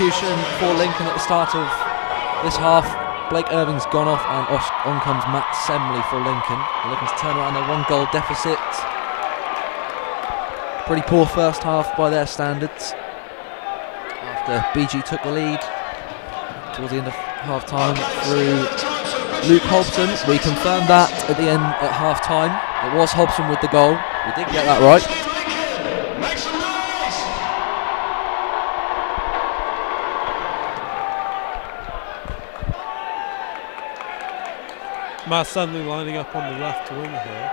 substitution for Lincoln at the start of this half. Blake Irving's gone off and on comes Matt Semley for Lincoln. They're looking to turn around their 1-goal deficit. Pretty poor first half by their standards. After BG took the lead towards the end of half time through Luke Hobson. We confirmed that at the end at half time. It was Hobson with the goal. We did get that right. Matt Semley lining up on the left wing here.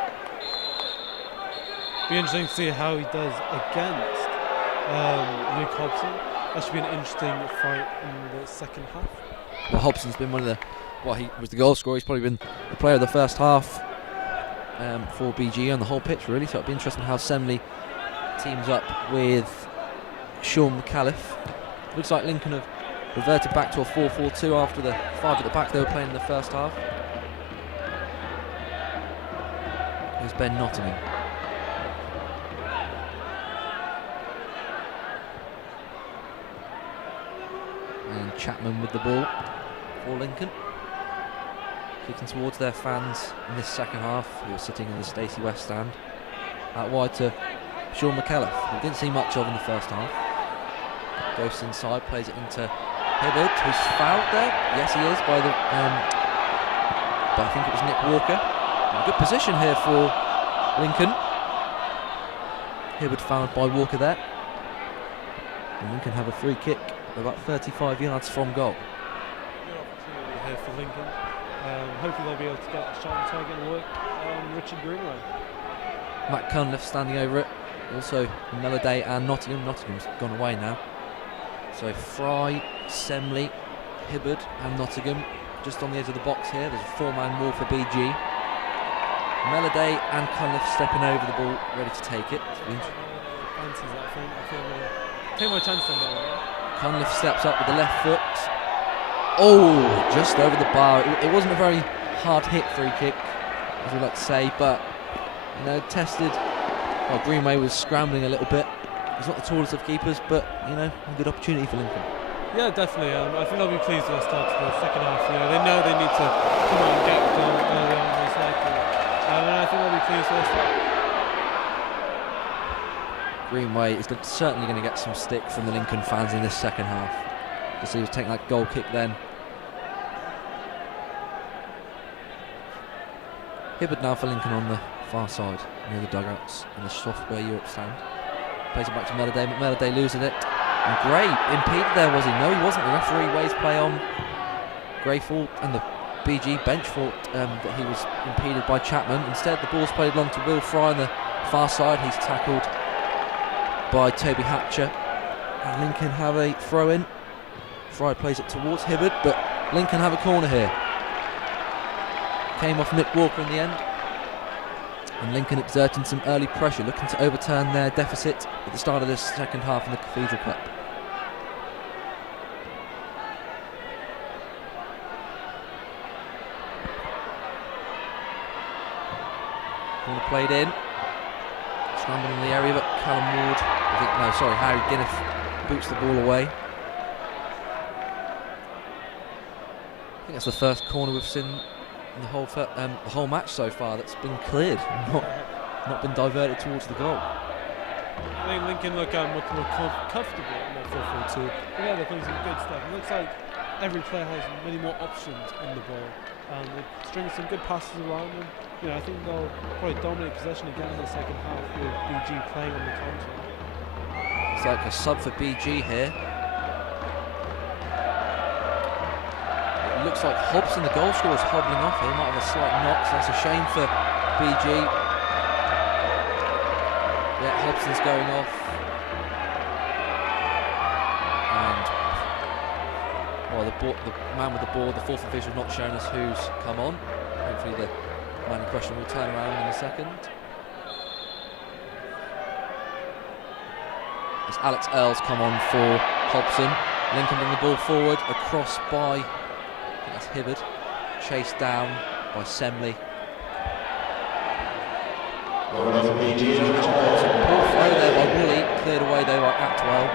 Be interesting to see how he does against Luke Hobson. That should be an interesting fight in the second half. Well, Hobson's been one of the, he was the goal scorer. He's probably been the player of the first half for BG on the whole pitch, really. So it'll be interesting how Semley teams up with Sean McAuliffe. Looks like Lincoln have reverted back to a 4-4-2 after the 5 at the back they were playing in the first half. Here's Ben Nottingham. And Chapman with the ball for Lincoln. Kicking towards their fans in this second half, who are sitting in the Stacey West stand. Out wide to Sean McAuliffe, who didn't see much of in the first half. Goes inside, plays it into Hibbard, who's fouled there. Yes, he is, by the but I think it was Nick Walker. A good position here for Lincoln. Hibbard fouled by Walker there. And Lincoln have a free kick about 35 yards from goal. Good opportunity here for Lincoln. Hopefully they'll be able to get a shot on target and work Richard Greenway. Matt Cunliffe standing over it. Also Meloday and Nottingham. Nottingham's gone away now. So Fry, Semley, Hibbard and Nottingham just on the edge of the box here. There's a 4-man wall for BG. Meloday and Cunliffe stepping over the ball, ready to take it. Fancies that thing. I feel I'm going to take my chance on that. Cunliffe steps up with the left foot. Oh, just over the bar. It wasn't a very hard hit free kick, as we like to say, but tested. Well, Greenway was scrambling a little bit. He's not the tallest of keepers, but a good opportunity for Lincoln. Yeah, definitely. I think they'll be pleased with the start to the second half. They know they need to come out and get the goal early on, most likely. And I think they'll be pleased with the start. Greenway is certainly going to get some stick from the Lincoln fans in this second half, because he was taking that goal kick then. Hibbard now for Lincoln on the far side, near the dugouts in the Software Europe stand. Plays it back to Meloday, but Meloday losing it. And Gray impeded there, was he? No, he wasn't. The referee weighs play on. Gray thought, and the BG bench thought that he was impeded by Chapman. Instead, the ball's played long to Will Fry on the far side. He's tackled by Toby Hatcher. And Lincoln have a throw in. Fry plays it towards Hibbard, but Lincoln have a corner here. Came off Nick Walker in the end. And Lincoln exerting some early pressure, looking to overturn their deficit at the start of this second half in the Cathedral Cup. Corner played in. Scrambling in the area, but Callum Ward, Harry Guinness boots the ball away. I think that's the first corner we've seen in the whole match so far that's been cleared, not been diverted towards the goal. I think Lincoln look much more comfortable in their 4-4-2. Yeah, they're playing some good stuff. It looks like every player has many more options on the ball. They're stringing some good passes around them. I think they'll probably dominate possession again in the second half with BG playing on the counter. It's like a sub for BG here. It looks like Hobson, the goal scorer, is hobbling off here. Might have a slight knock, so that's a shame for BG. Yeah, Hobson's going off. And the man with the ball, the fourth official, not showing us who's come on. Hopefully the man in question will turn around in a second. As Alex Earls come on for Hobson. Lincoln bring the ball forward, across by, I think that's Hibbard, chased down by Semley. Poor throw there by Woolley, cleared away though by Atwell.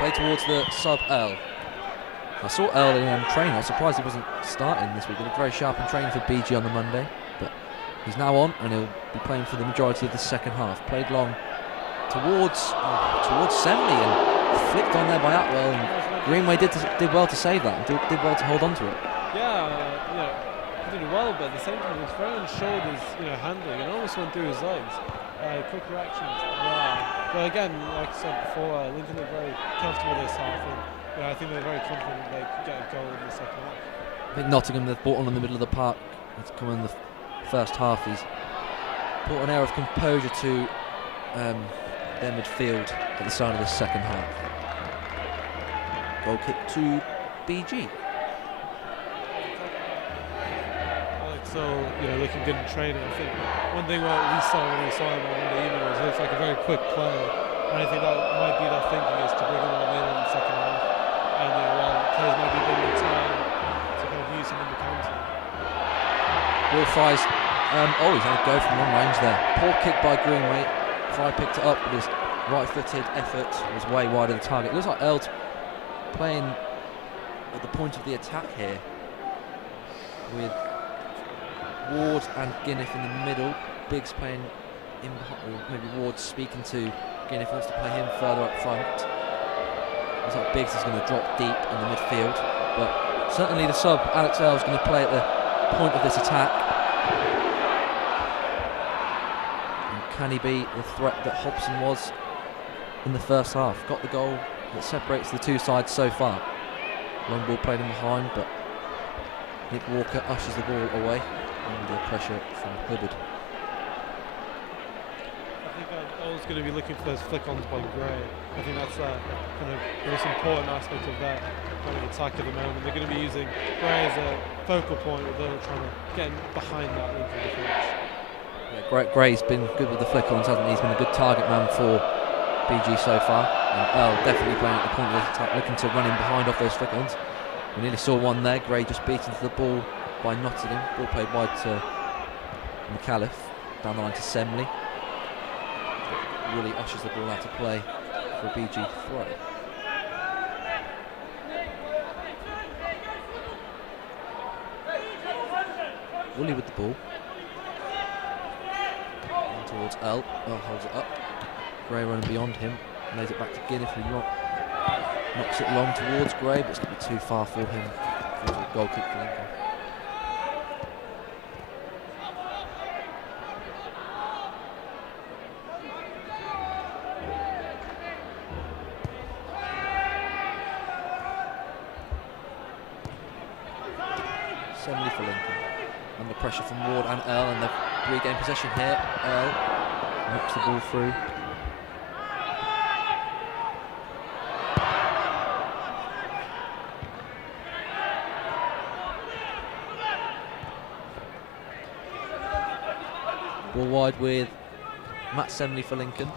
Play towards the sub Earl. I saw Earl in training. I was surprised he wasn't starting this week. He looked very sharp in training for BG on the Monday, but he's now on and he'll be playing for the majority of the second half. Played long towards Semley and flicked on there by Atwell, and Greenway did well to save that and did well to hold on to it. Yeah, he did well, but at the same time he was very unsure of his handling and almost went through his legs. Quick reactions there. But again, like I said before, Lincoln looked very comfortable this half, and I think they're very confident they could get a goal in the second half. I think Nottingham, they've brought on in the middle of the park. It's come in the first half. He's brought an air of composure to their midfield at the start of the second half. Goal kick to BG. So, looking good in training. I think one thing what we saw when we saw him on Monday evening was he looks like a very quick player, and I think that might be their thinking, is to bring him on in the second half, and while players might be given time to kind of use him in the counter. Will Fry's he's had a go from long range there. Poor kick by Greenway. Fry picked it up, but his right-footed effort was way wide of the target. It looks like Earl's playing at the point of the attack here, with Ward and Guinness in the middle. Biggs playing in behind, or maybe Ward speaking to Guinness, wants to play him further up front. Looks like Biggs is going to drop deep in the midfield, but certainly the sub, Alex Earl, is going to play at the point of this attack. And can he be the threat that Hobson was in the first half? Got the goal that separates the two sides so far. Long ball played in behind, but Nick Walker ushers the ball away under pressure from Hubbard. I think Earl's going to be looking for those flick-ons by Gray. I think that's kind of the most important aspect of that kind of attack at the moment. They're going to be using Gray as a focal point, with Earl trying to get behind that into the defence. Yeah, Gray's been good with the flick-ons, hasn't he? He's been a good target man for BG so far, and Earl definitely playing at the point of the attack, looking to run in behind off those flick-ons. We nearly saw one there. Gray just beat into the ball by Nottingham. Ball played wide to McAuliffe, down the line to Semley. Woolley ushers the ball out of play for a BG throw. Woolley with the ball. And towards Earl. Earl holds it up. Gray running beyond him. Lays it back to Guinness, who knocks it long towards Gray, but it's going to be too far for him. For a goal kick for Lincoln. Semley for Lincoln. Under pressure from Ward and Earl, and they've regained possession here. Earl knocks the ball through. Ball wide with Matt Semley for Lincoln.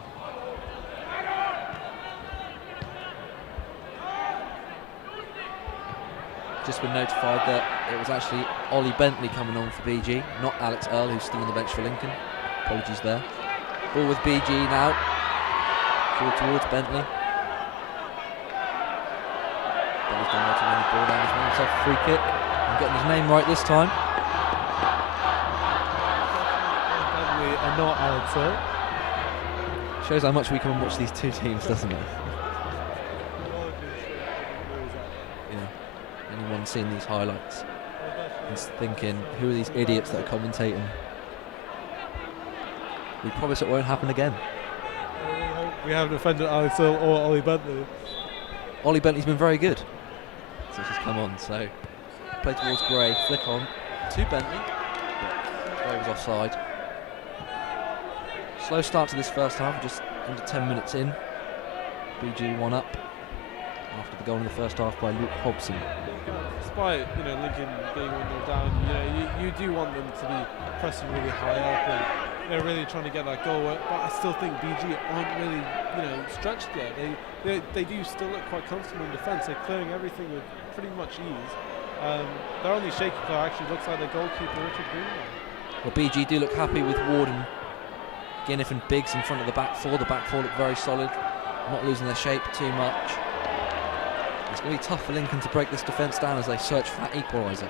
Just been notified that it was actually Ollie Bentley coming on for BG, not Alex Earl, who's still on the bench for Lincoln. Apologies there. Ball with BG now. Forward towards Bentley. Bentley's done well to win the ball down. He's won himself a free kick. I'm getting his name right this time. And not Alex Earl. Shows how much we can watch these two teams, doesn't it? Yeah. Anyone seeing these highlights and thinking, who are these idiots that are commentating? We promise it won't happen again. We haven't offended Alex Earl or Ollie Bentley. Ollie Bentley's been very good. So she's come on, so play towards Gray, flick on to Bentley. But Gray was offside. Slow start to this first half, just under 10 minutes in. BG 1 up after the goal in the first half by Luke Hobson. Despite Lincoln being 1-0 down, you do want them to be pressing really high up and really trying to get that goal. But I still think BG aren't really stretched yet. They do still look quite comfortable in defence. They're clearing everything with pretty much ease. Their only shaky player actually looks like their goalkeeper Richard Greenway. Well, BG do look happy with Ward and Guinness and Biggs in front of the back four. The back four look very solid, not losing their shape too much. It's going to be tough for Lincoln to break this defence down as they search for that equaliser.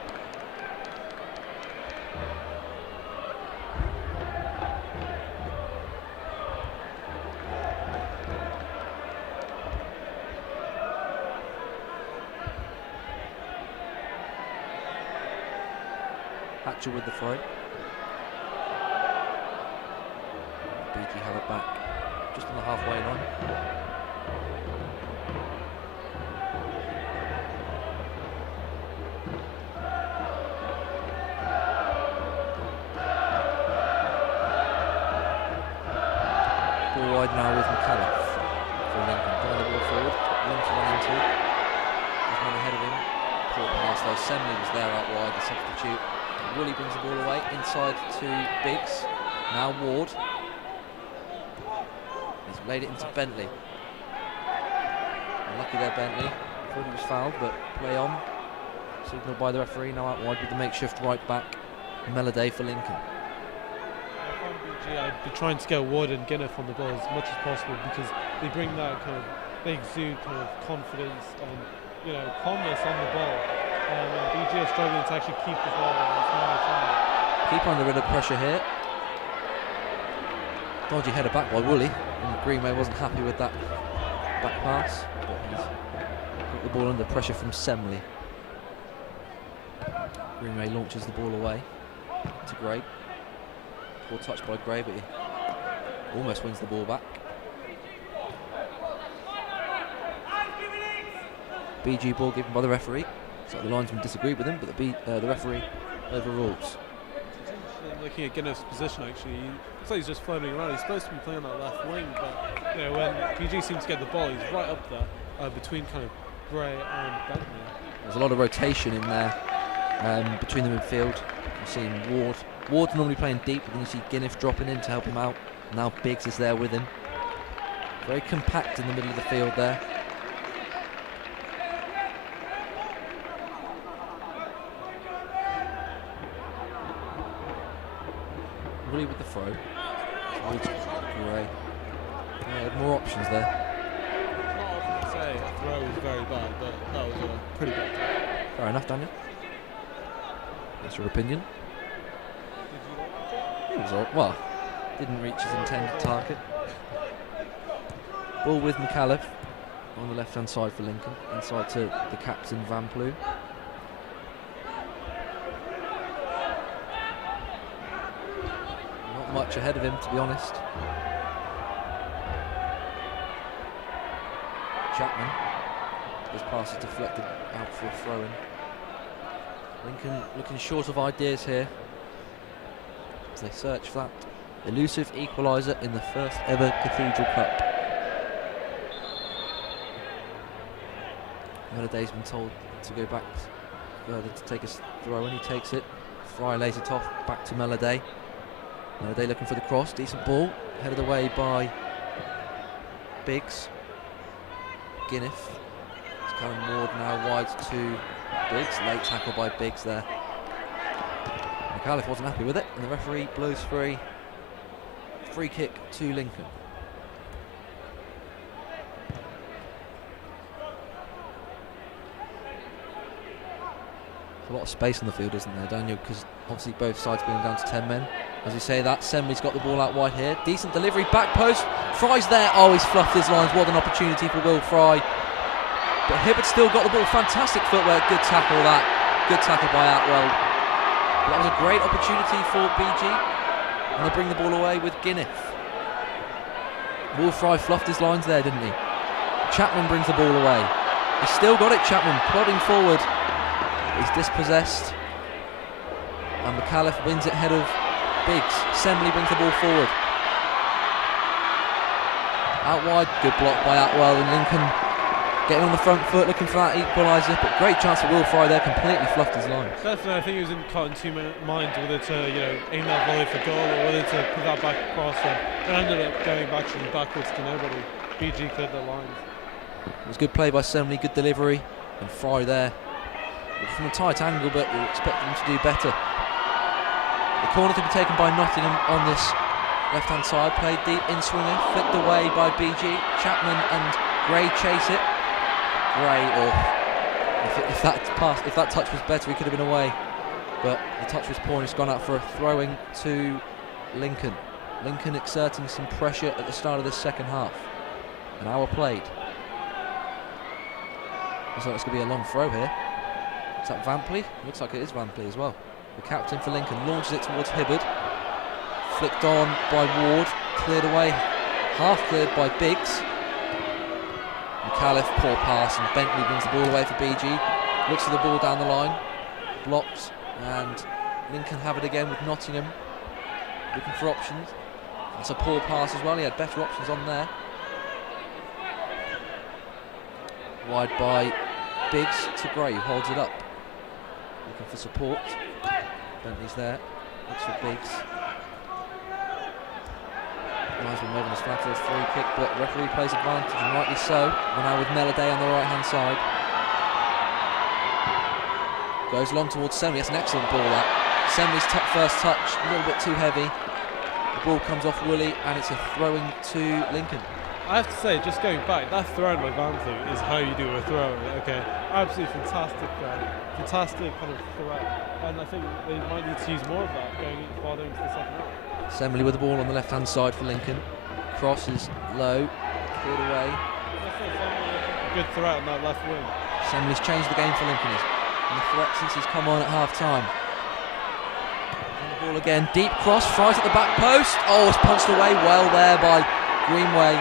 Hatcher with the throw. BG have it back just on the halfway line. Ball wide now with McAuliffe for Lincoln. Pulling the ball forward. Room to run into. There's one ahead of him. Poor pass though. Semley was there out wide, the substitute. Woolley brings the ball away inside to Biggs. Now Ward. He's laid it into Bentley. Unlucky there, Bentley. Thought he was fouled, but play on. Signalled by the referee. Now out wide with the makeshift right back. Meloday for Lincoln. I'd be trying to get Ward and Guinness on the ball as much as possible because they bring that kind of, they exude kind of confidence and, you know, calmness on the ball. And BG are struggling to actually keep the ball. Keep under a bit of pressure here. Dodgy header back by Woolley, and Greenway wasn't happy with that back pass, but he's got the ball under pressure from Semley. Greenway launches the ball away to Gray. Poor touch by Gray, but he almost wins the ball back. BG ball given by the referee. So the linesman disagreed with him, but the referee overrules. Looking at Guinness' position, actually, he looks like he's just floating around. He's supposed to be playing on that left wing, but you know, when BG seems to get the ball, he's right up there between kind of Gray and Bentley. There's a lot of rotation in there between the midfield. You're seeing Ward's normally playing deep, but then you see Guinness dropping in to help him out. Now Biggs is there with him. Very compact in the middle of the field there. Woolley with the throw. Gray. More options there. Not often to say a throw was very bad, but that was a pretty bad throw. Fair enough, Daniel. That's your opinion. It was well, didn't reach his intended target. Ball with McAuliffe on the left-hand side for Lincoln, inside to the captain Van Plume. Not much ahead of him, to be honest. Chapman. His pass is deflected out for a throw-in. Lincoln looking short of ideas here as they search for that elusive equaliser in the first ever Cathedral Cup. Meloday's been told to go back further to take a throw, and he takes it. Fry lays it off back to Meloday. Meloday looking for the cross, decent ball, headed away by Biggs. Guinness. It's Callum Ward now wide to Biggs. Late tackle by Biggs there. McAuliffe wasn't happy with it, and the referee blows free. Free kick to Lincoln. There's a lot of space on the field, isn't there, Daniel? Because obviously both sides being down to 10 men. As you say that, Semley's got the ball out wide here. Decent delivery, back post. Fry's there. Oh, he's fluffed his lines. What an opportunity for Will Fry. But Hibbert still got the ball. Fantastic footwork. Good tackle that. Good tackle by Atwell. That was a great opportunity for BG. And they bring the ball away with Guinness. Will Fry fluffed his lines there, didn't he? Chapman brings the ball away. He's still got it, Chapman, plodding forward. He's dispossessed. And McAuliffe wins it ahead of Biggs. Semley brings the ball forward. Out wide, good block by Atwell, and Lincoln getting on the front foot, looking for that equaliser, but great chance for Will Fry there, completely fluffed his lines. Definitely, I think he was caught in two minds whether to aim that volley for goal or whether to put that back across, and it ended up going backwards to nobody. BG cleared the lines. It was good play by Semley, good delivery, and Fry there. From a tight angle, but you expect them to do better. The corner to be taken by Nottingham on this left-hand side, played deep in swinger, flicked away by BG. Chapman and Gray chase it. Gray, or if that touch was better, he could have been away. But the touch was poor, and it's gone out for a throwing to Lincoln. Lincoln exerting some pressure at the start of this second half. An hour played. Looks like it's going to be a long throw here. Is that Vampley? Looks like it is Vampley as well. The captain for Lincoln launches it towards Hibbard. Flicked on by Ward. Cleared away. Half cleared by Biggs. McAuliffe, poor pass, and Bentley brings the ball away for BG. Looks for the ball down the line. Blocks, and Lincoln have it again with Nottingham. Looking for options. That's a poor pass as well. He had better options on there. Wide by Biggs to Gray, who holds it up. Looking for support. Bentley's there. Looks for Biggs. Linesman waving his flag for a free kick, but referee plays advantage, and rightly so. And now with Meladay on the right hand side. Goes long towards Semley. That's an excellent ball, that. Semley's first touch, a little bit too heavy. The ball comes off Woolley, and it's a throwing to Lincoln. I have to say, just going back, that throw by Bamford is how you do a throw. Okay, absolutely fantastic throw, fantastic kind of throw, and I think they might need to use more of that going farther into the second half. Semley with the ball on the left-hand side for Lincoln. Cross is low, cleared away. Good threat on that left wing. Semley's changed the game for Lincoln, and the threat since he's come on at half-time. On the ball again, deep cross, Fry's at the back post. Oh, it's punched away well there by Greenway.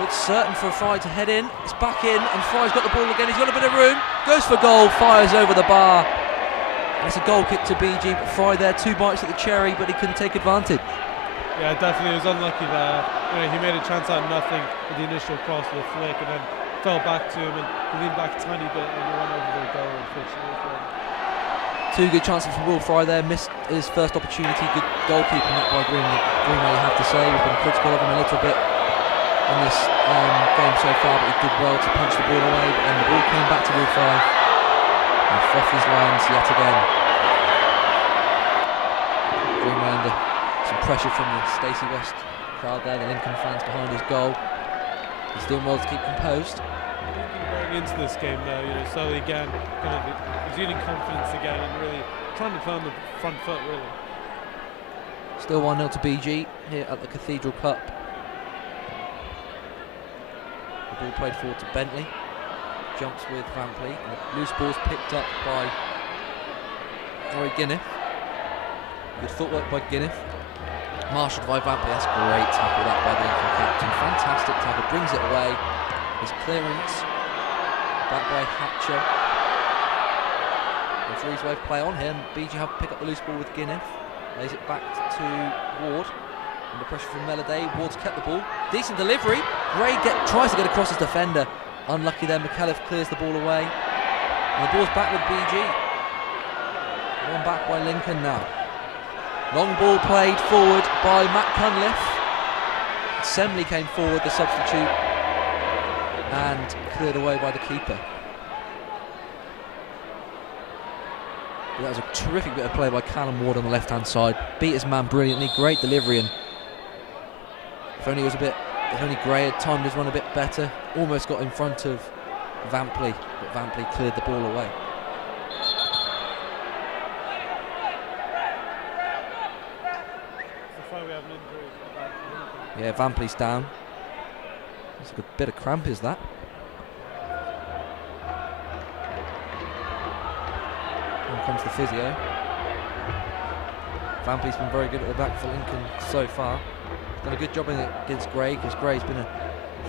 Looks certain for Fry to head in. It's back in, and Fry's got the ball again. He's got a bit of room. Goes for goal, fires over the bar. And it's a goal kick to BG, but Fry there, 2 bites at the cherry, but he couldn't take advantage. Yeah, definitely, he was unlucky there. He made a chance out of nothing with the initial cross with a flick, and then fell back to him, and he leaned back a tiny bit, and he went over the goal, unfortunately. 2 good chances for Will Fry there. Missed his first opportunity. Good goalkeeping up by Greenway, you have to say. We've been critical of him a little bit in this game so far, but he did well to punch the ball away, but then the ball came back to Will Fry and off his lines yet again. Greenway under some pressure from the Stacey West crowd there, the Lincoln fans behind his goal. He's doing well to keep composed. Going into this game now, slowly again, kind of exuding confidence again, and really trying to play on the front foot, really. Still 1-0 to BG here at the Cathedral Cup. The ball played forward to Bentley. Jumps with Vampley. And the loose ball's picked up by Roy Guinness. Good footwork by Guinness. Marshalled by Vampley. That's a great tackle that by the Lincoln captain. Fantastic tackle. Brings it away. His clearance. Back by Hatcher. Referee's way of play on here. And BG have to pick up the loose ball with Guinness. Lays it back to Ward. Under pressure from Meladay. Ward's kept the ball. Decent delivery. Gray tries to get across his defender. Unlucky there. McAuliffe clears the ball away. And the ball's back with BG. One back by Lincoln now. Long ball played forward by Matt Cunliffe. Semley came forward, the substitute, and cleared away by the keeper. But that was a terrific bit of play by Callum Ward on the left-hand side. Beat his man brilliantly. Great delivery, and if only Gray had timed his run a bit better, almost got in front of Vampley, but Vampley cleared the ball away. Yeah, Vampley's down. That's a good bit of cramp, is that? Here comes the physio. Vampley's been very good at the back for Lincoln so far. Done a good job against Gray, because Gray's been a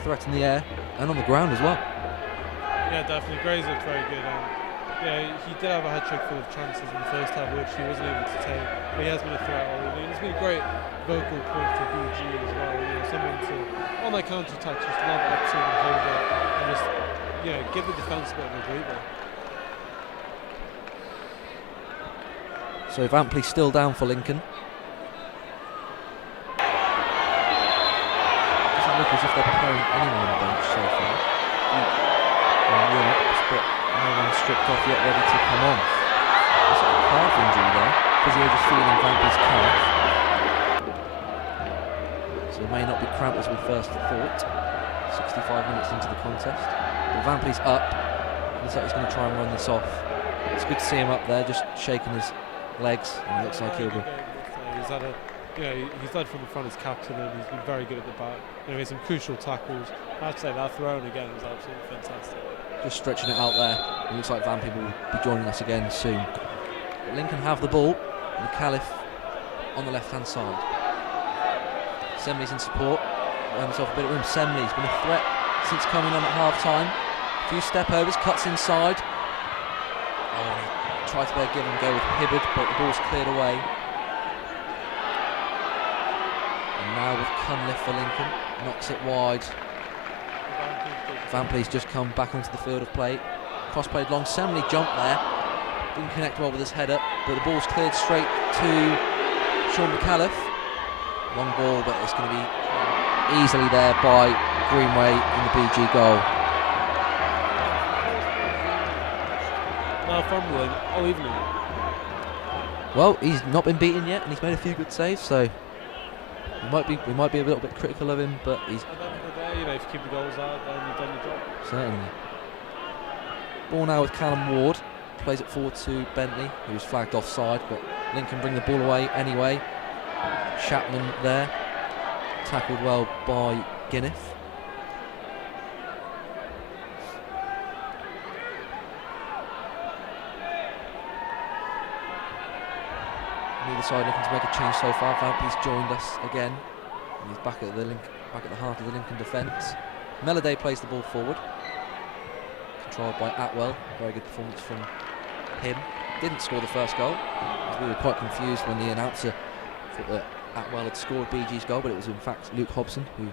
threat in the air and on the ground as well. Yeah, definitely. Gray's looked very good. Yeah, he did have a hat-trick full of chances in the first half, which he wasn't able to take. But he has been a threat all evening. It's been a great vocal point for BG as well. Someone to, on that counter-attack, just lob it up to him and hold it, and just, give the defence a bit of a breather. So Vampley's still down for Lincoln. Doesn't look as if they're preparing anyone on the bench so far. But no one's stripped off yet, ready to come on. There's a calf injury there. Physio just feeling Vampley's calf. So it may not be cramp as we first thought. 65 minutes into the contest. But Van Plee's up. Looks like he's going to try and run this off. It's good to see him up there, just shaking his legs, and it looks like he'll be. He's had he's led from the front as captain, and he's been very good at the back. He made some crucial tackles. I have to say that throw again was absolutely fantastic. Just stretching it out there. It looks like Van Peeble will be joining us again soon. But Lincoln have the ball. McAuliffe on the left-hand side. Semley's in support. Earned himself a bit of room. Semley's been a threat since coming on at half-time. A few step-overs, cuts inside. Oh, he tried to give and go with Hibbard, but the ball's cleared away. And now with Cunliffe for Lincoln, knocks it wide. Van Plee's just come back onto the field of play. Cross played long. Semley jumped there. Didn't connect well with his header, but the ball's cleared straight to Sean McAuliffe. Long ball, but it's going to be easily there by Greenway in the BG goal. Now fumbling, evening. Well, he's not been beaten yet, and he's made a few good saves, so we might be a little bit critical of him, but he's. At the end of the day, if you keep the goals out, then you've done your job. Certainly. Ball now with Callum Ward. Plays it forward to Bentley, who was flagged offside, but Lincoln bring the ball away anyway. Chapman there, tackled well by Guinness. Neither side looking to make a change so far. Vampy's joined us again. He's back at the heart of the Lincoln defence. Meloday plays the ball forward, controlled by Atwell. Very good performance from him. Didn't score the first goal, as we were quite confused when the announcer thought that Atwell had scored BG's goal, but it was in fact Luke Hobson, who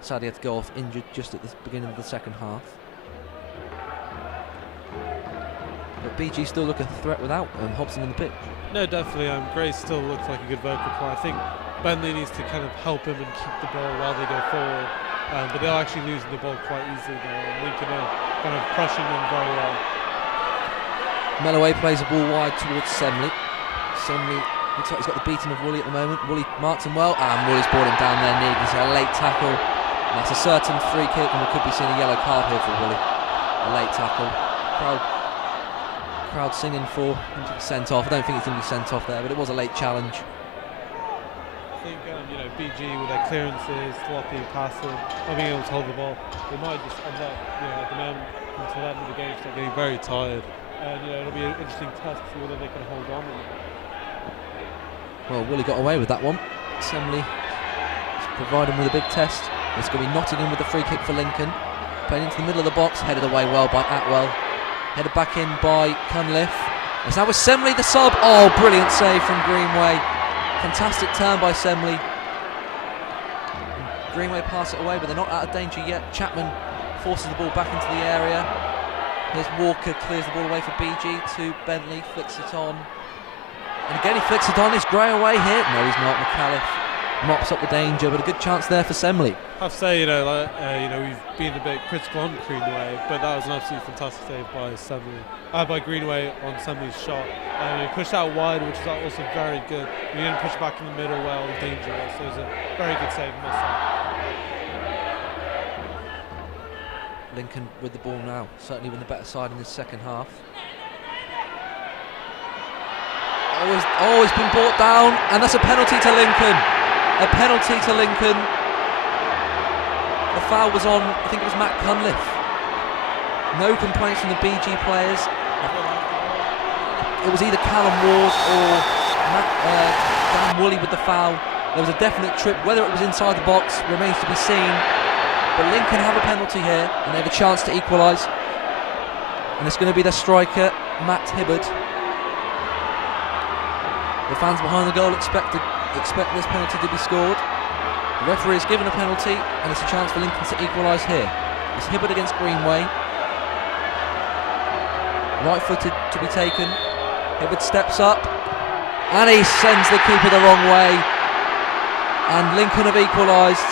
sadly had to go off injured just at the beginning of the second half. But BG still look a threat without Hobson on the pitch. No, definitely. Gray still looks like a good vocal player. I think Bentley needs to kind of help him and keep the ball while they go forward. But they're actually losing the ball quite easily now, and Lincoln are kind of crushing them very well. Melloway plays the ball wide towards Semley. Semley looks like he's got the beating of Woolley at the moment. Woolley marks him well, and Woolley's brought him down there near. He's a late tackle. That's a certain free kick, and we could be seeing a yellow card here for Woolley. A late tackle. Crowd singing for him to be sent off. I don't think he's going to be sent off there, but it was a late challenge. I think BG with their clearances, sloppy passing, not being able to hold the ball, they might just end up, at the moment until the end of the game, start getting very tired. And it'll be an interesting test to see whether they can hold on. Well, Woolley got away with that one. Semley providing with a big test. It's going to be Nottingham with the free kick for Lincoln. Playing into the middle of the box, headed away well by Atwell. Headed back in by Cunliffe. It's now with Semley the sub. Oh, brilliant save from Greenway. Fantastic turn by Semley. Greenway pass it away, but they're not out of danger yet. Chapman forces the ball back into the area. Here's Walker, clears the ball away for BG to Bentley, flicks it on. And again he flicks it on. Is Gray away here? No, he's not. McAuliffe mops up the danger, but a good chance there for Semley. I have to say, we've been a bit critical on Greenway, but that was an absolutely fantastic save by Greenway on Semley's shot. He pushed out wide, which is also very good. He didn't push back in the middle well and dangerous, so it was a very good save, I must say. Lincoln with the ball now, certainly with the better side in this second half. Always been brought down, and that's a penalty to Lincoln. A penalty to Lincoln. The foul was on, I think it was Matt Cunliffe. No complaints from the BG players. It was either Callum Ward or Dan Woolley with the foul. There was a definite trip. Whether it was inside the box remains to be seen. But Lincoln have a penalty here, and they have a chance to equalise. And it's going to be their striker, Matt Hibbard. The fans behind the goal expect this penalty to be scored. The referee has given a penalty, and it's a chance for Lincoln to equalise here. It's Hibbard against Greenway. Right-footed to be taken. Hibbard steps up, and he sends the keeper the wrong way. And Lincoln have equalised.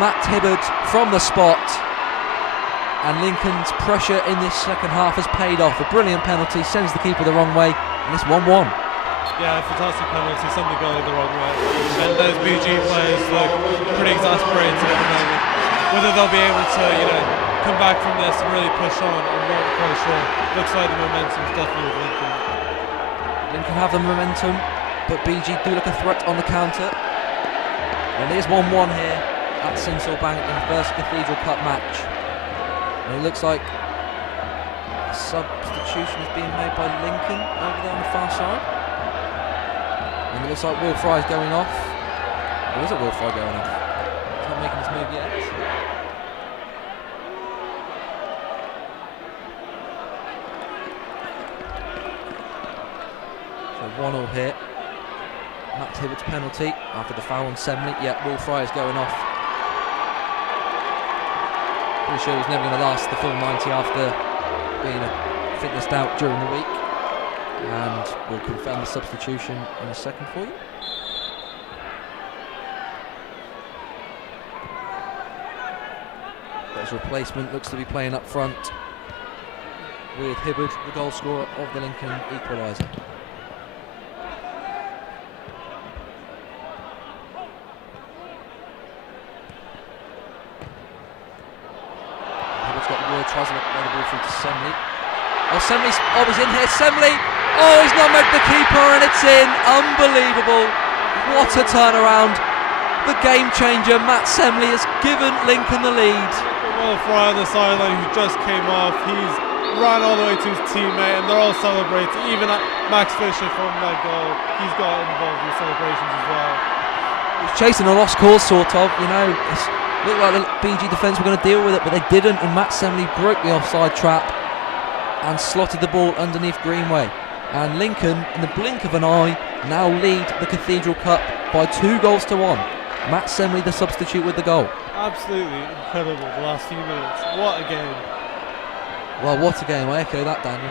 Matt Hibbard from the spot, and Lincoln's pressure in this second half has paid off. A brilliant penalty, sends the keeper the wrong way, and it's 1-1. Yeah, fantastic penalty, sent the goalie the wrong way. And those BG players look pretty exasperated at the moment. Whether they'll be able to, come back from this and really push on. I'm not quite sure. Looks like the momentum is definitely with Lincoln. Lincoln have the momentum, but BG do look a threat on the counter. And it is 1-1 here at Sinsel Bank in the first Cathedral Cup match. And it looks like a substitution is being made by Lincoln over there on the far side. And it looks like Will Fry is going off. Or is it Will Fry going off? He's not making his move yet. So 1-0 here. Matt Hibbert's penalty after the foul on Semley. Yeah, Will Fry is going off. Pretty sure he's never going to last the full 90 after being a fitness doubt during the week. And we'll confirm the substitution in a second for you. His replacement looks to be playing up front with Hibbard, the goal scorer of the Lincoln equaliser. Hibbard's got the ball, tries to play the ball through to Semley. Oh, Semley's, oh, he's in here, Semley! Oh, he's not met the keeper and it's in! Unbelievable! What a turnaround! The game changer, Matt Semley, has given Lincoln the lead. Will Fry on the sideline who just came off. He's ran all the way to his teammate and they're all celebrating. Even at Max Fisher from that goal, he's got involved in the celebrations as well. He's chasing a lost cause, sort of, you know. It looked like the BG defence were going to deal with it, but they didn't, and Matt Semley broke the offside trap and slotted the ball underneath Greenway. And Lincoln, in the blink of an eye, now lead the Cathedral Cup by 2-1. Matt Semley, the substitute, with the goal. Absolutely incredible the last few minutes. What a game. Well, what a game. I echo that, Daniel.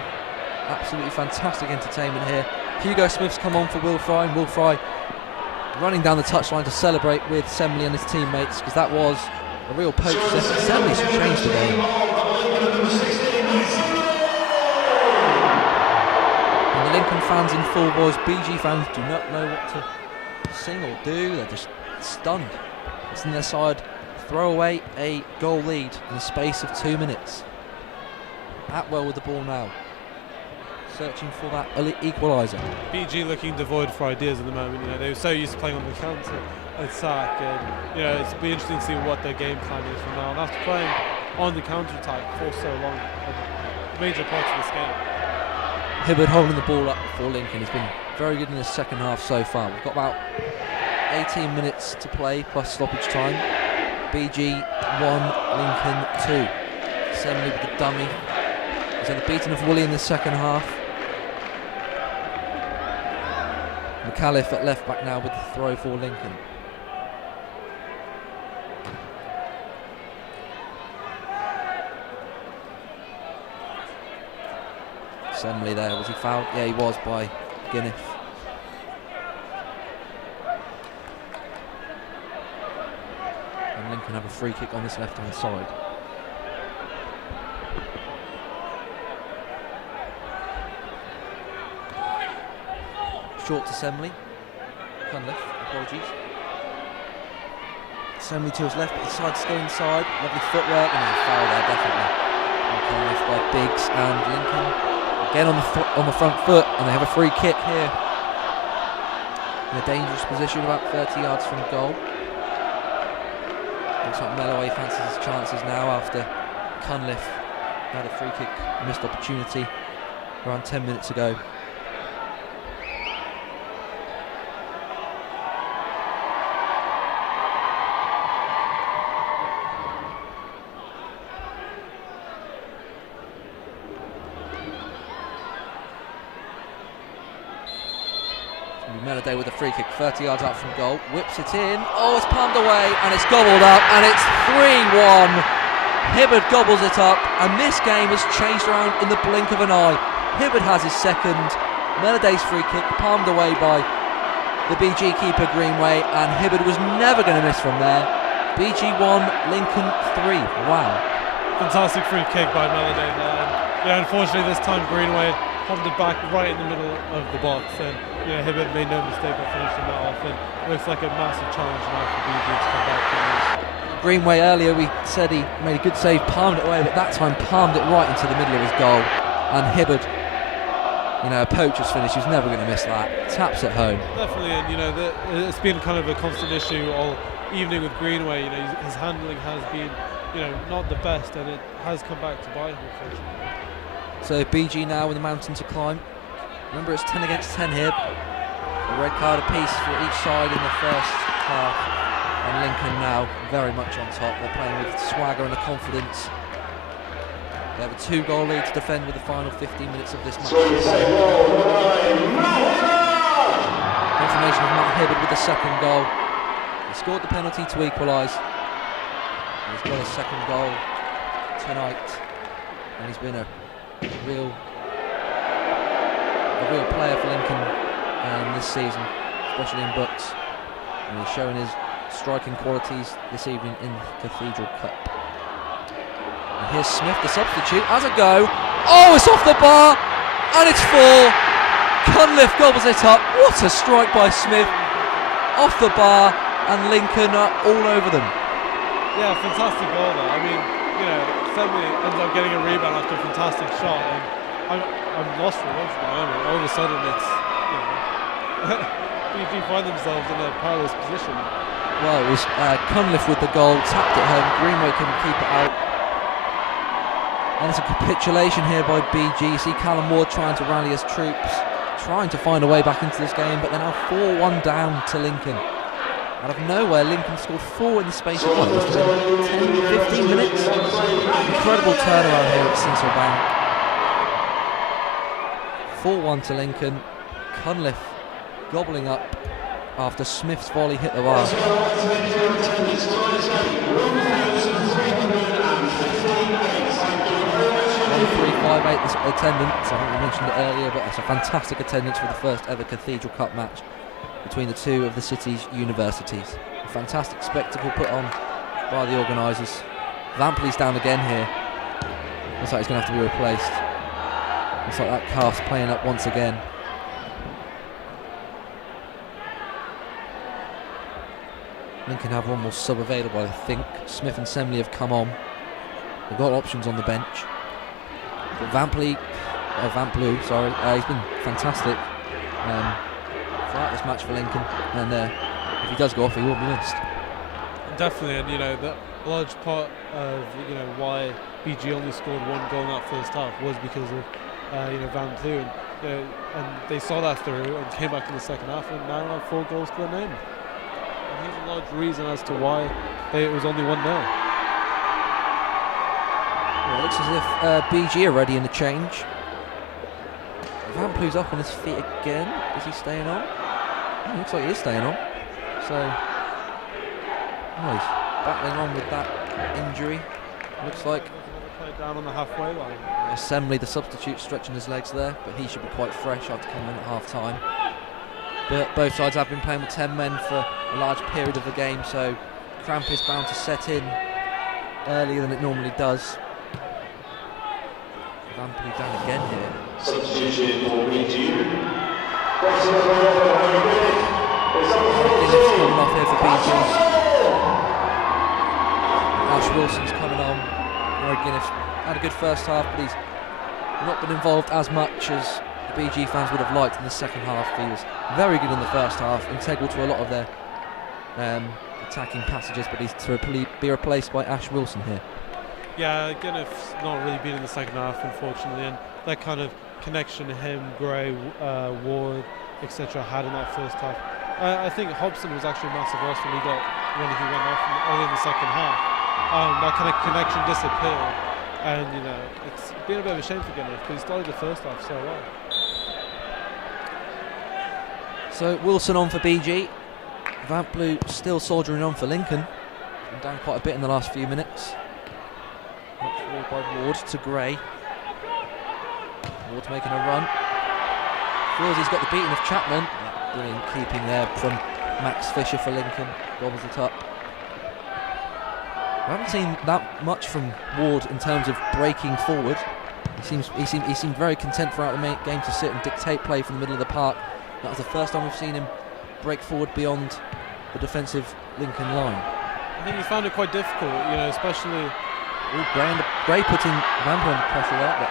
Absolutely fantastic entertainment here. Hugo Smith's come on for Will Fry, and Will Fry running down the touchline to celebrate with Semley and his teammates, because that was a real poach. Semley's changed the game. And the Lincoln fans in full voice, BG fans do not know what to sing or do. They're just stunned. It's in their side. Throw away a goal lead in the space of 2 minutes. Atwell with the ball now, searching for that equaliser. BG looking devoid for ideas at the moment. You know, they were so used to playing on the counter attack, and you know, it'll be interesting to see what their game plan is from now. And after playing on the counter attack for so long, a major part of this game. Hibbard holding the ball up for Lincoln. He's been very good in the second half so far. We've got about 18 minutes to play plus stoppage time. BG 1, Lincoln 2. Semley with the dummy. He's had the beating of Woolley in the second half. McAuliffe at left back now with the throw for Lincoln. Semley there, was he fouled? Yeah, he was by Guinness. And Lincoln have a free kick on this left-hand side. Short to Semley. Cunliffe, apologies. Semley to his left, but he decides to go inside. Lovely footwork, and there's a foul there, definitely. And Cunliffe by Biggs, and Lincoln again on the front foot, and they have a free kick here. In a dangerous position, about 30 yards from goal. Looks like Melloway fancies his chances now after Cunliffe had a free kick, missed opportunity around 10 minutes ago. Melloway with a free kick, 30 yards out from goal, whips it in, oh, it's palmed away, and it's gobbled up, and it's 3-1. Hibbard gobbles it up, and this game has changed around in the blink of an eye. Hibbard has his second, Melloway's free kick, palmed away by the BG keeper Greenway, and Hibbard was never going to miss from there. BG 1, Lincoln 3, wow. Fantastic free kick by Melloway there. Yeah, unfortunately this time Greenway hovered it back right in the middle of the box, and yeah, Hibbert made no mistake of finishing that off, and it looks like a massive challenge now for BG to come back from this. Greenway earlier, we said he made a good save, palmed it away, but that time palmed it right into the middle of his goal. And Hibbard, a poacher's finish, he's never going to miss that. Taps it home. Definitely, and it's been kind of a constant issue all evening with Greenway. His handling has been, not the best, and it has come back to bite him, unfortunately. So BG now with the mountain to climb. Remember, it's 10 against 10 here. A red card apiece for each side in the first half. And Lincoln now very much on top. They're playing with swagger and a confidence. They have a 2-goal lead to defend with the final 15 minutes of this match. Confirmation of Matt Hibbard with the second goal. He scored the penalty to equalise. He's got a second goal tonight, and he's been a real player for Lincoln this season, especially in books. And he's showing his striking qualities this evening in the Cathedral Cup. And here's Smith, the substitute, has a go. Oh, it's off the bar, and it's 4. Cunliffe gobbles it up. What a strike by Smith. Off the bar, and Lincoln are all over them. Yeah, fantastic goal there. I mean, Semley ends up getting a rebound after a fantastic shot, and I'm lost for words at the moment. All of a sudden, it's BG find themselves in a perilous position. Well, it was Cunliffe with the goal, tapped it home. Greenway couldn't keep it out. And it's a capitulation here by BG. You see Callum Ward trying to rally his troops, trying to find a way back into this game, but they're now 4-1 down to Lincoln. Out of nowhere, Lincoln scored 4 in the space of 10-15 minutes. Incredible turnaround here at Sincil Bank. 4-1 to Lincoln. Cunliffe gobbling up after Smith's volley hit the bar. 1,358 attendance. I think we mentioned it earlier, but it's a fantastic attendance for the first ever Cathedral Cup match between the two of the city's universities. A fantastic spectacle put on by the organisers. Vampley's down again here. Looks like he's going to have to be replaced. Looks like that cast playing up once again. Lincoln have one more sub available, I think. Smith and Semley have come on. They've got options on the bench. But Vamplew, he's been fantastic throughout this match for Lincoln, and if he does go off, he will be missed. Definitely, and that large part of why BG only scored 1 goal in that first half was because of Vamplew, and they saw that through and came back in the second half, and now have 4 goals to their name. And here's a large reason as to why it was only 1-0. Well, it looks as if BG are ready in the change. Vamplew's up on his feet again. Is he staying on? Oh, looks like he is staying on. So, he's battling on with that injury. Looks like down on the halfway line. Semley, the substitute, stretching his legs there, but he should be quite fresh after coming in at half time. But both sides have been playing with 10 men for a large period of the game, so cramp is bound to set in earlier than it normally does. Vampley down again here. Substitution for BG. Coming off here for BG. Ash Wilson's coming on. Harry Guinness had a good first half, but he's not been involved as much as the BG fans would have liked in the second half. He was very good in the first half, integral to a lot of their attacking passages, but he's to be replaced by Ash Wilson here. Yeah, Guinness's not really been in the second half, unfortunately, and that kind of connection him, Gray, Ward, etc. had in that first half. I think Hobson was actually a massive loss when he went off early in the second half. That kind of connection disappeared, and it's been a bit of a shame for Guinness, but he started the first half so well. So Wilson on for BG. Vamplew still soldiering on for Lincoln. Been down quite a bit in the last few minutes. Knocked forward by Ward to Gray. Ward's making a run. Feels he's got the beating of Chapman. Brilliant keeping there from Max Fisher for Lincoln. Gobbles it up. I haven't seen that much from Ward in terms of breaking forward. He seemed very content throughout the game to sit and dictate play from the middle of the park. That was the first time we've seen him break forward beyond the defensive Lincoln line. I think he found it quite difficult, you know, especially. Gray putting Bamford under pressure there, but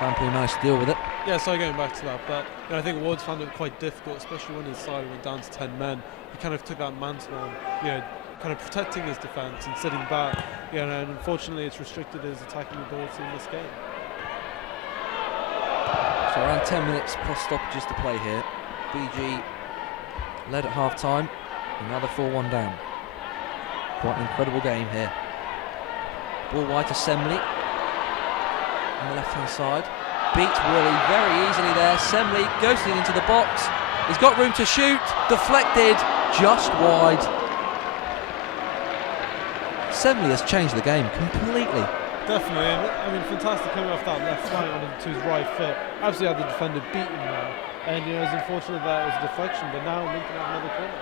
Bamford managed to deal with it. Yeah, sorry, going back to that, but you know, I think Ward's found it quite difficult, especially when his side went down to 10 men. He kind of took that mantle on, you know, kind of protecting his defence and sitting back, you know, and unfortunately it's restricted his attacking ability in this game. So around 10 minutes plus stoppages to play here. BG led at half time, another 4-1 down. Quite an incredible game here. Ball wide to Semley on the left hand side. Beats Woolley very easily there. Semley ghosting into the box. He's got room to shoot. Deflected just wide. Semley has changed the game completely. Definitely, and I mean, fantastic coming off that left flank onto his right foot. Absolutely had the defender beaten there, and you know, it's unfortunate that it was a deflection. But now Lincoln have another corner.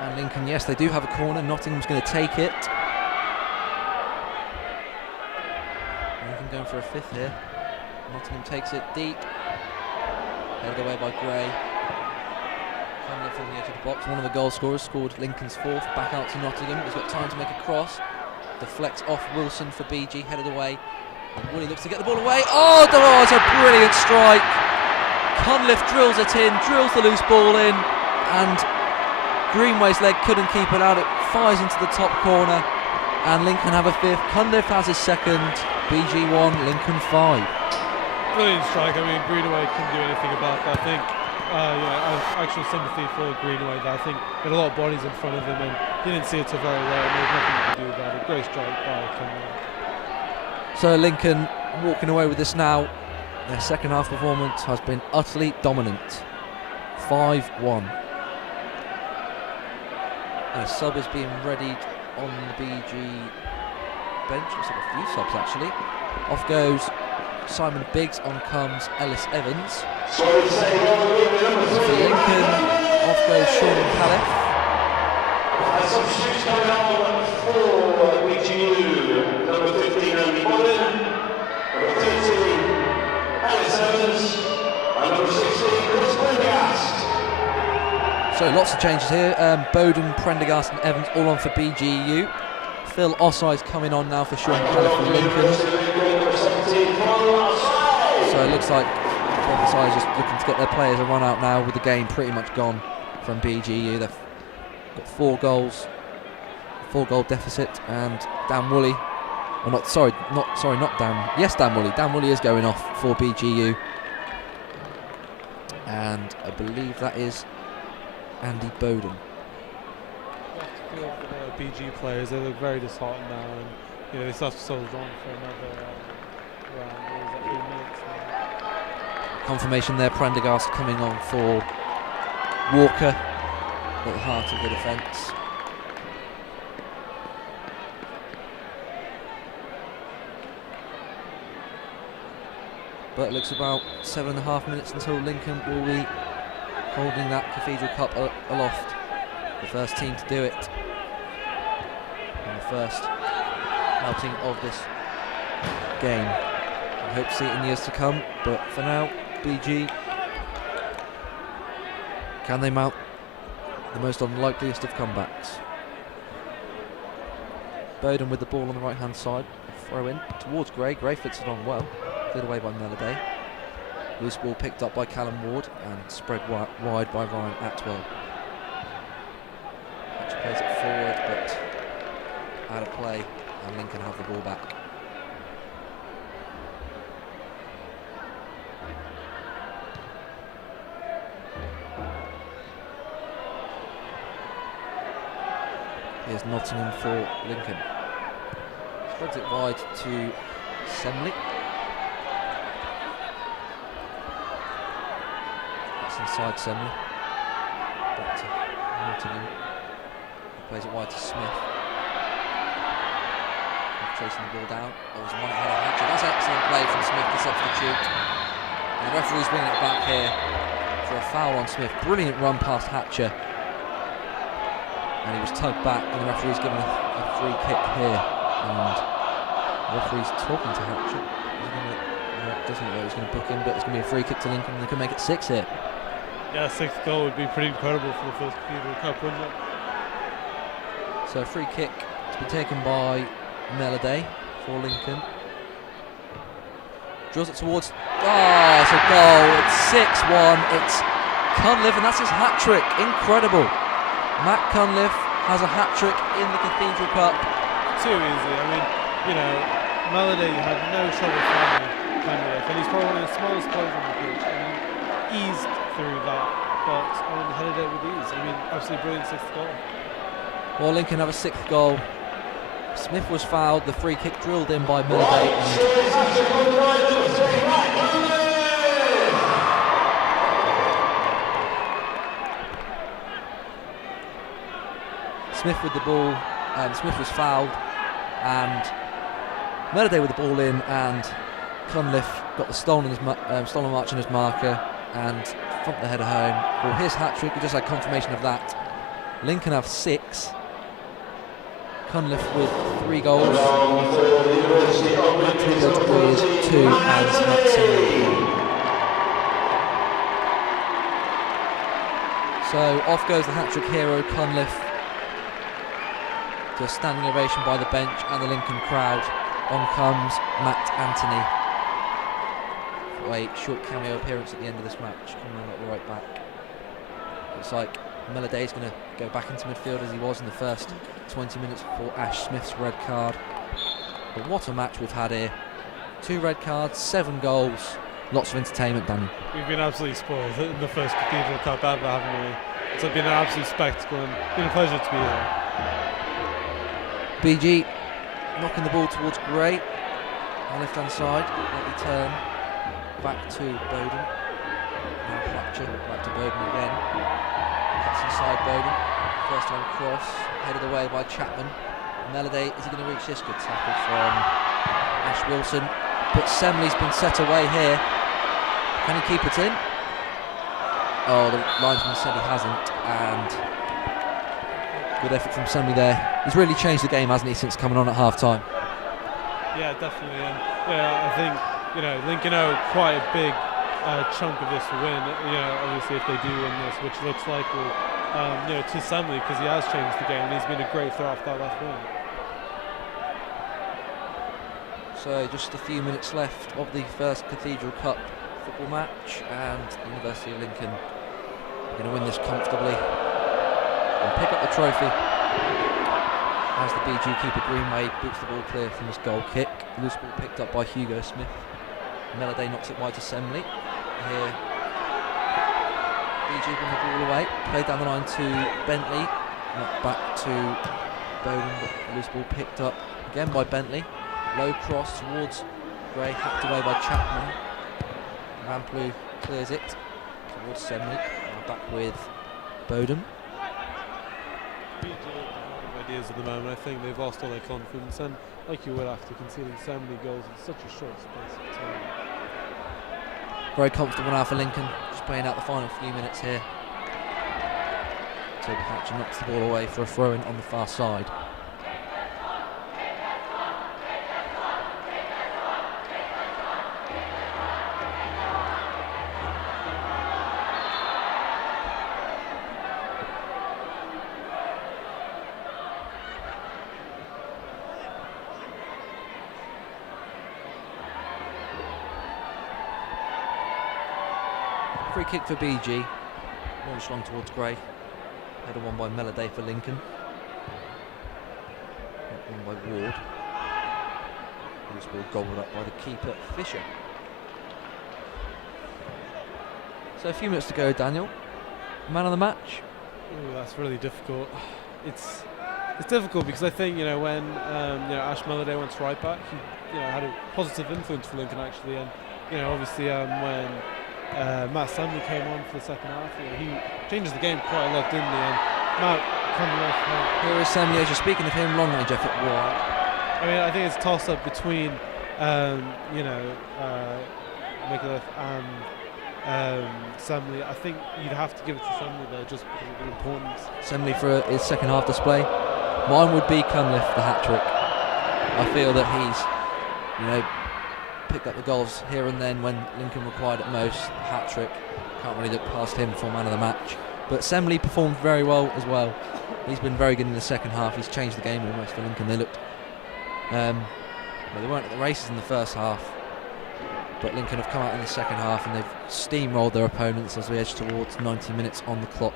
And Lincoln, yes, they do have a corner. Nottingham's going to take it. Lincoln going for a fifth here. Nottingham takes it deep. Headed away by Gray. Coming from the edge of the box. One of the goal scorers scored Lincoln's fourth. Back out to Nottingham. He's got time to make a cross. Deflects off Wilson for BG. Headed away. And Woolley looks to get the ball away. Oh, it's a brilliant strike. Cunliffe drills it in, drills the loose ball in, and Greenway's leg couldn't keep it out. It fires into the top corner, and Lincoln have a fifth. Cunliffe has his second. BG 1, Lincoln 5. Brilliant strike. I mean, Greenaway couldn't do anything about that. I think, actual sympathy for Greenaway. I think he had a lot of bodies in front of him, and he didn't see it so very well. And there was nothing he could do about it. Great strike by Cunliffe. So Lincoln walking away with this now. Their second half performance has been utterly dominant. 5-1. A sub is being readied on the BG bench. Looks like a few subs actually. Off goes Simon Biggs, on comes Ellis Evans. For Lincoln, off goes Sean Califf. Substitutes coming on for BGU, number 15, Andy Mullen, number 13, Ellis Evans, and number 16, Chris Prendergast. So lots of changes here. Bowden, Prendergast and Evans all on for BGU. Phil Ossi's coming on now for Sean Califf for Lincoln. So it looks like both sides just looking to get their players a run out now, with the game pretty much gone from BGU. They've got 4 goals, 4-goal deficit, and Dan Woolley, or not Dan. Yes, Dan Woolley. Dan Woolley is going off for BGU, and I believe that is Andy Bowden. For the BG players, they look very disheartened now, and you know, they still have to soldier on for another round. What is that, 8 minutes now? Confirmation there, Prendergast coming on for Walker at the heart of the defence. But it looks about 7.5 minutes until Lincoln will be holding that Cathedral Cup aloft. The first team to do it. And the first outing of this game. I hope to see it in years to come, but for now, BG, can they mount the most unlikeliest of comebacks? Bowden with the ball on the right hand side, throw in towards Gray. Gray flicks it on well, cleared away by Mellowday. Loose ball picked up by Callum Ward and spread wide by Ryan Atwell. Hatcher plays it forward, but out of play, and Lincoln have the ball back. Here's Nottingham for Lincoln. Spreads it wide to Semley. That's inside Semley. Back to Nottingham. Plays it wide to Smith. Chasing the ball down. Oh, there's one ahead of Hatcher. That's excellent play from Smith, the substitute. And the referee's bringing it back here for a foul on Smith. Brilliant run past Hatcher. And he was tugged back, and the referee's given a free kick here. And the referee's talking to Hatcher. Doesn't know he's going to book him, but it's going to be a free kick to Lincoln, and they can make it 6 here. Yeah, 6th goal would be pretty incredible for the first Cathedral Cup, wouldn't it? So a free kick to be taken by Melody for Lincoln. Draws it towards. Oh, it's a goal. It's 6-1. It's Cunliffe, and that's his hat trick. Incredible. Matt Cunliffe has a hat trick in the Cathedral Cup. Too easy. I mean, you know, Melody had no trouble finding Cunliffe, and he's probably one of the smallest players on the pitch, and he eased through that, but headed it with ease. I mean, absolutely brilliant 6th goal. Well, Lincoln have a 6th goal. Smith was fouled, the free kick drilled in by Melody. Smith with the ball, and Smith was fouled, and Melody with the ball in, and Cunliffe got the stolen march on his marker and thumped the header home. Well, his hat trick, we just had confirmation of that. Lincoln have 6. Cunliffe with 3 goals. Matt with 2 and Matt Simmons. So off goes the hat-trick hero Cunliffe. To a standing ovation by the bench and the Lincoln crowd. On comes Matt Anthony for a short cameo appearance at the end of this match, coming on at the right back. Looks like Melody's going to go back into midfield as he was in the first 20 minutes before Ash Smith's red card. But what a match we've had here. 2 red cards, 7 goals, lots of entertainment, Danny. We've been absolutely spoiled in the first Cathedral Cup ever, haven't we? It's been an absolute spectacle and it's been a pleasure to be here. BG knocking the ball towards Gray on the left hand side, let me turn back to Bowden. Now Fletcher, back to Bowden again. That's inside Bowden. First time cross, headed away by Chapman. Melody, is he going to reach this? Good tackle from Ash Wilson. But Semley's been set away here. Can he keep it in? Oh, the linesman said he hasn't. And good effort from Semley there. He's really changed the game, hasn't he, since coming on at half time? Yeah, definitely. And yeah, I think, you know, Lincoln owe quite a big chunk of this to win. You know, obviously if they do win this, which looks likely, you know, to Semley, because he has changed the game and he's been a great throw off that left wing. So just a few minutes left of the first Cathedral Cup football match, and the University of Lincoln are going to win this comfortably and pick up the trophy as the BG keeper Greenway boots the ball clear from his goal kick. Loose ball picked up by Hugo Smith. Melody knocks it wide to Semley. Here BG bring the ball away, played down the line to Bentley, knocked back to Bowden, but loose ball picked up again by Bentley. Low cross towards Gray, hacked away by Chapman. Ramplu clears it towards Semley. Now back with Bowden. Ideas at the moment. I think they've lost all their confidence, and like you would after conceding so many goals in such a short space of time. Very comfortable now for Lincoln, just playing out the final few minutes here. Toby Hatcher knocks the ball away for a throw-in on the far side. Free kick for BG, launched on towards Gray. Header one by Melody for Lincoln. One by Ward. Loose ball gobbled up by the keeper Fisher. So a few minutes to go, Daniel. Man of the match. Ooh, that's really difficult. It's difficult because I think, you know, when you know, Ash Melody went right back, he, you know, had a positive influence for Lincoln actually, and you know, obviously when Matt Semley came on for the second half, you know, he changes the game quite a lot, didn't he? And Matt coming off. Here is Semley, as you're speaking of him, long range effort wide. I mean, I think it's a toss up between you know, Micallef and Semley. I think you'd have to give it to Semley though, just because of the importance. Semley for his second half display. Mine would be Cunliffe, the hat trick. I feel that he's, you know, picked up the goals here and then when Lincoln required it most. The hat trick, can't really look past him for man of the match. But Semley performed very well as well. He's been very good in the second half. He's changed the game almost for Lincoln. They looked, well, they weren't at the races in the first half, but Lincoln have come out in the second half and they've steamrolled their opponents as we edge towards 90 minutes on the clock.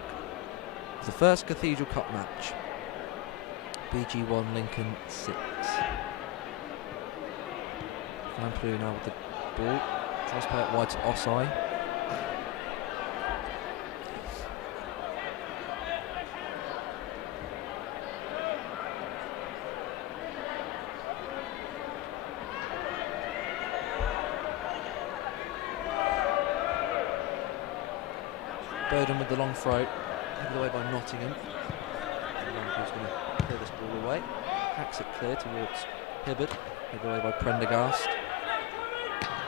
The first Cathedral Cup match. BG 1, Lincoln 6. Lamplugh now with the ball. Tries to play it wide to Osai. Burden with the long throw, taken away by Nottingham. Who's going to clear this ball away? Hacks it clear towards Hibbard, taken away by Prendergast.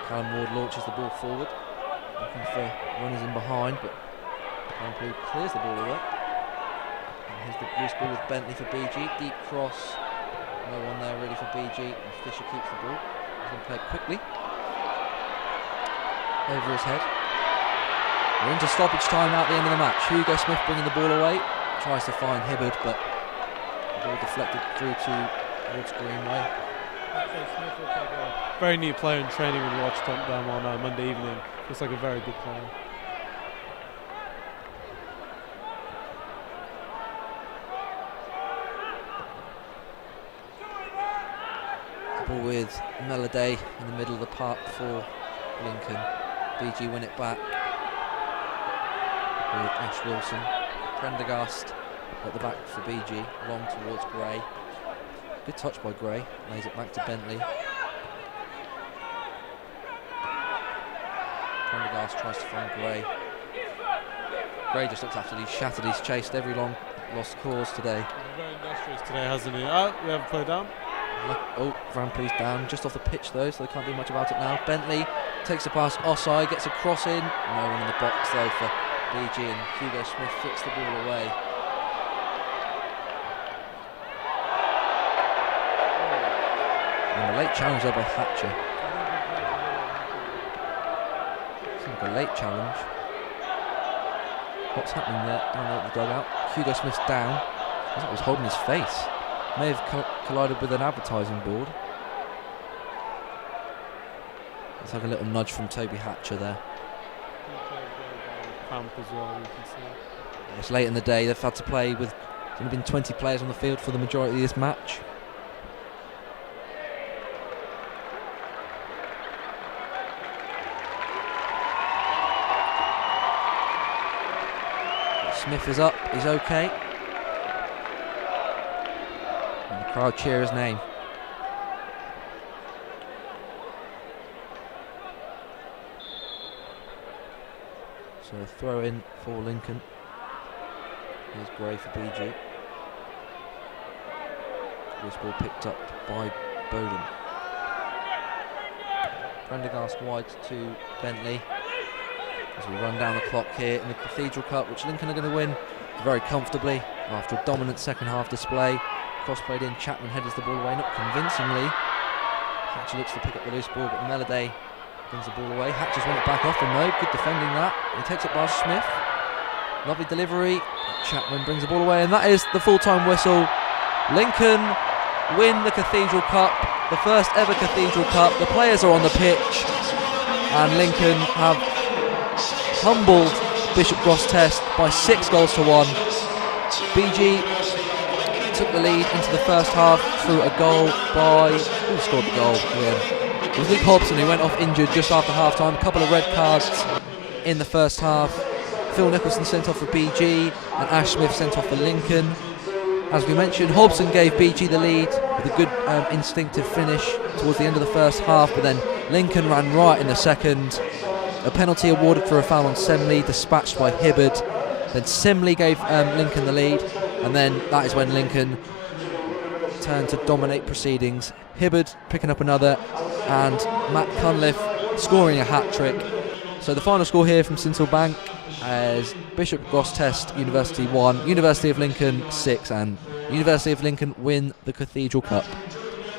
Callum Ward launches the ball forward, looking for runners in behind, but Lamplugh clears the ball away. And here's the loose ball with Bentley for BG, deep cross, no one there really for BG, and Fisher keeps the ball. He's going to play it quickly, over his head. We're into stoppage time at the end of the match. Hugo Smith bringing the ball away, tries to find Hibbard, but the ball deflected through towards Greenway. Smith looks like a very neat player in training when you watched them on Monday evening. Looks like a very good player. The ball with Melody in the middle of the park for Lincoln. BG win it back with Ash Wilson. Prendergast at the back for BG, long towards Gray. Good touch by Gray, lays it back to Bentley. Prendergast tries to find Gray. Gray just looks after he's shattered, he's chased every long lost cause today. Very industrious today, hasn't he? Oh, we have a play down. Oh, Rampley's down, just off the pitch though, so they can't do much about it now. Bentley takes the pass, Osai gets a cross in. No one in the box though for BG, and Hugo Smith flicks the ball away. And a late challenge there by Hatcher. Seems like a late challenge. What's happening there down there at the dugout? Hugo Smith's down. I thought he was holding his face. May have collided with an advertising board. It's like a little nudge from Toby Hatcher there. As well, you can see. It's late in the day. They've had to play with. There's only been 20 players on the field for the majority of this match. Smith is up. He's okay. And the crowd cheer his name. So a throw in for Lincoln. Here's Gray for BG. This ball picked up by Bowden. Prendergast wide to Bentley. As we run down the clock here in the Cathedral Cup, which Lincoln are going to win very comfortably after a dominant second half display. Cross played in, Chapman headers the ball away, not convincingly. Hatcher looks to pick up the loose ball, but Melody brings the ball away. Hatcher's won it back off him though, good defending that. He takes it by Smith. Lovely delivery. Chapman brings the ball away, and that is the full-time whistle. Lincoln win the Cathedral Cup, the first ever Cathedral Cup. The players are on the pitch, and Lincoln have humbled Bishop Grosseteste by 6 goals to 1. BG took the lead into the first half through a goal by... Who scored the goal? It was Luke Hobson, who went off injured just after half-time. A couple of red cards in the first half. Phil Nicholson sent off for BG, and Ash Smith sent off for Lincoln. As we mentioned, Hobson gave BG the lead with a good instinctive finish towards the end of the first half, but then Lincoln ran right in the second. A penalty awarded for a foul on Semley, dispatched by Hibbard. Then Semley gave Lincoln the lead, and then that is when Lincoln turned to dominate proceedings. Hibbard picking up another, and Matt Cunliffe scoring a hat-trick. So the final score here from Sincil Bank is Bishop Grosseteste University 1, University of Lincoln 6, and University of Lincoln win the Cathedral Cup.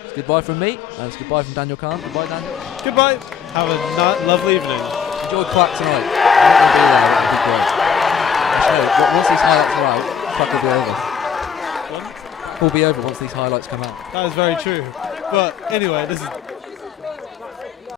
It's goodbye from me, and it's goodbye from Daniel Khan. Goodbye, Daniel. Goodbye. Have a lovely evening. Enjoy Quack tonight. I'm not going to be there, that would be great. Actually, once these highlights are out, Quack will be over. will be over once these highlights come out. That is very true. But anyway, this is